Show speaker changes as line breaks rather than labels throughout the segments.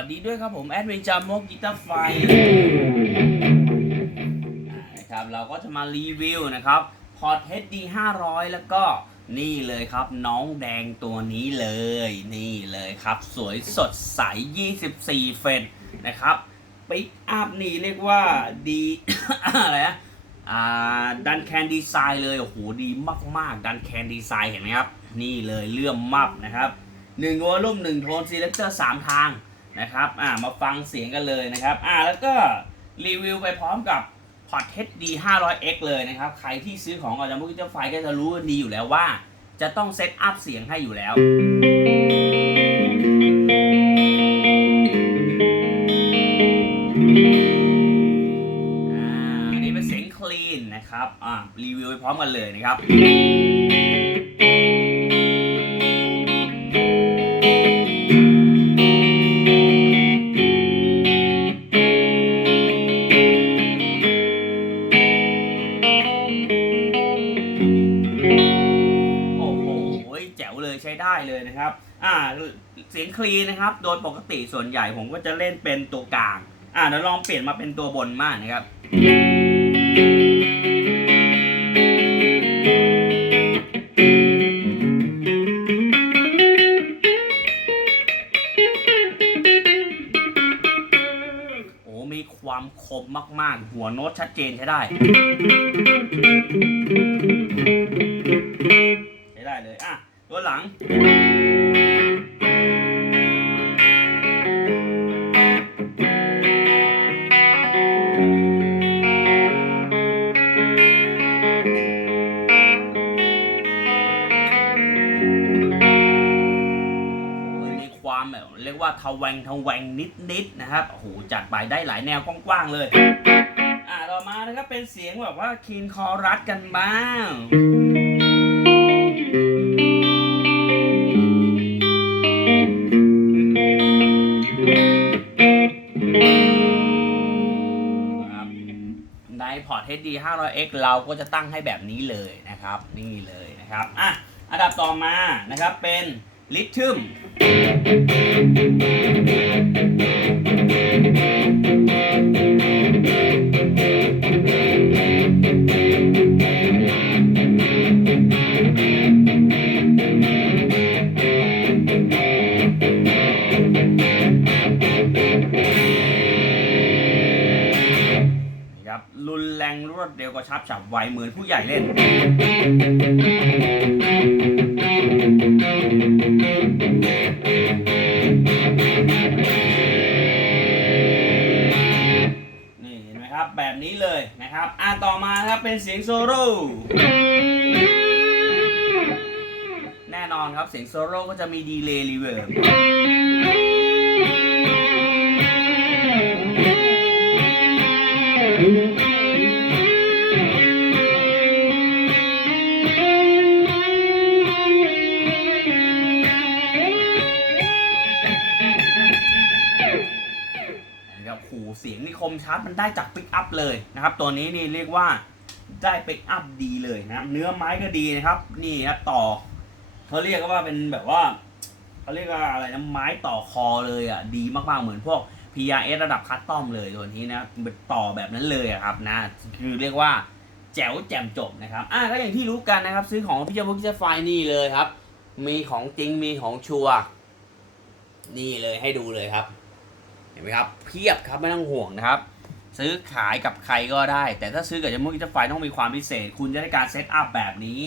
ัสดีด้วยครับผม แอดมินจามกกีตาร์ไฟนะครับเราก็จะมารีวิวนะครับพอร์ต HD 500 แล้วก็นี่เลยครับน้องแดงตัวนี้เลย นี่เลยครับ สวยสดใส 24 เฟนนะครับปิกอัพนี่เรียกว่าดี อะไรนะอ่าดันแคนดีไซน์เลย โอ้โห ดีมาก ๆ ดันแคนดีไซน์เห็นไหมครับ นี่เลยเลื่อมมับนะครับ1วอลลุ่ม1โทนซีเลคเตอร์3ทาง นะครับอ่ามาฟังเสียงกันเลยนะครับอ่าแล้วก็รีวิวไปพร้อมกับพอร์ต HD 500X เลยนะครับ ใครที่ซื้อของออกจากมุกเจไฟก็จะรู้ดีอยู่แล้วว่า จะต้องเซตอัพเสียงให้อยู่แล้วอ่าอันนี้เป็นเสียงคลีนนะครับ อ่ารีวิวไปพร้อมกันเลยนะครับ เลยใช้ได้เลยนะครับอ่าเสียงคลีนนะครับโดยปกติส่วนใหญ่ผมก็จะเล่นเป็นตัวกลางอ่าเดี๋ยวลองเปลี่ยนมาเป็นตัวบนมากนะครับโอ้มีความคมมากๆ หัวโน้ตชัดเจนใช้ได้ เรียกว่าทะแวงทะแวงนิดๆนะครับโอ้โหจัดไปได้หลายแนวกว้างๆเลยอ่าต่อมานะครับเป็นเสียงแบบว่าคีนคอรัสกันบ้างในพอร์ต HD 500X เราก็จะตั้งให้แบบนี้เลยนะครับ นี่เลยนะครับอะอันดับต่อมานะครับเป็น ลิทึมนะครับรุนแรงรวดเร็วกระชับฉับไวเหมือนผู้ใหญ่เล่น ครับ แบบนี้เลยนะครับ อ่าต่อมาครับเป็นเสียงโซโล่แน่นอนครับเสียงโซโล่ก็จะมีดีเลย์รีเวิร์บ เสียงนี่คมชัดมันได้จากปิกอัพเลยนะครับ ตัวนี้นี่เรียกว่าได้ปิกอัพดีเลยนะเนื้อไม้ก็ดีนะครับ นี่ครับต่อเขาเรียกว่าเป็นแบบว่าเขาเรียกว่าอะไรนะไม้ต่อคอเลยอะดีมากๆเหมือนพวก PRS ระดับคัสตอมเลยตัวนี้นะเป็นต่อแบบนั้นเลยครับนะคือเรียกว่าแจ๋วแจ่มจบนะครับอะก็อย่างที่รู้กันนะครับ ซื้อของพี่เจ้าพวกพี่เจ้าไฟนี่เลยครับ มีของจริงมีของชัวร์นี่เลยให้ดูเลยครับ ห็นไหมครับเพียบครับไม่ต้องห่วงนะครับ ซื้อขายกับใครก็ได้ แต่ถ้าซื้อกับยามุกิจไฟต้องมีความพิเศษ คุณจะได้การเซตอัพแบบนี้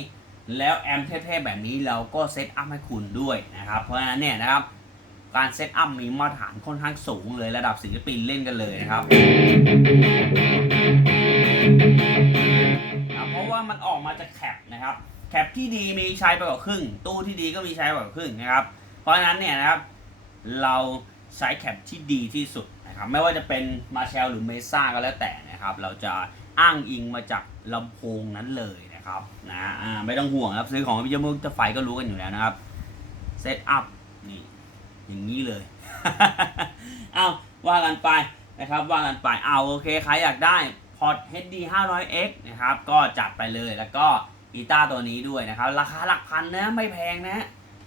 แล้วแอมเท่ๆแบบนี้เราก็เซตอัพให้คุณด้วยนะครับ เพราะฉะนั้นเนี่ยนะครับการเซตอัพมีมาตรฐานค่อนข้างสูงเลยระดับศิลปินเล่นกันเลยนะครับ เพราะว่ามันออกมาจากแคปนะครับแคปที่ดีมีใช้ไปกว่าครึ่ง ตู้ที่ดีก็มีใช้ไปกว่าครึ่งนะครับ เพราะฉะนั้นเนี่ยนะครับเรา ใช้แคปที่ดีที่สุดนะครับไม่ว่าจะเป็นมาเชลหรือเมซ่าก็แล้วแต่นะครับ เราจะอ้างอิงมาจากลำโพงนั้นเลยนะครับนะไม่ต้องห่วงครับซื้อของพิจมุกจะไฟก็รู้กันอยู่แล้วนะครับเซตอัพนี่อย่างนี้เลย เอาว่ากันไปนะครับว่ากันไปเอาโอเคใครอยากได้พอร์ต HD 500X นะครับก็จัดไปเลยแล้วก็กีตาร์ตัวนี้ด้วยนะครับ ราคาหลักพันนะไม่แพงนะ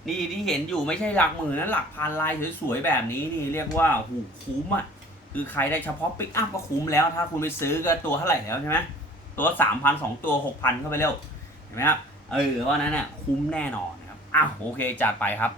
นี่ที่เห็นอยู่ไม่ใช่หลักหมื่นนะหลักพันลายสวยๆแบบนี้นี่เรียกว่าหูคุ้มอะคือใครได้เฉพาะปิกอัพก็คุ้มแล้ว ถ้าคุณไปซื้อก็ตัวเท่าไหร่แล้วใช่ไหมตัวสามพันสองตัวหกพันเข้าไปเร็วเห็นไหมครับเออเพราะนั้นเนี่ยคุ้มแน่นอนนะครับอ้าวโอเคจัดไปครับ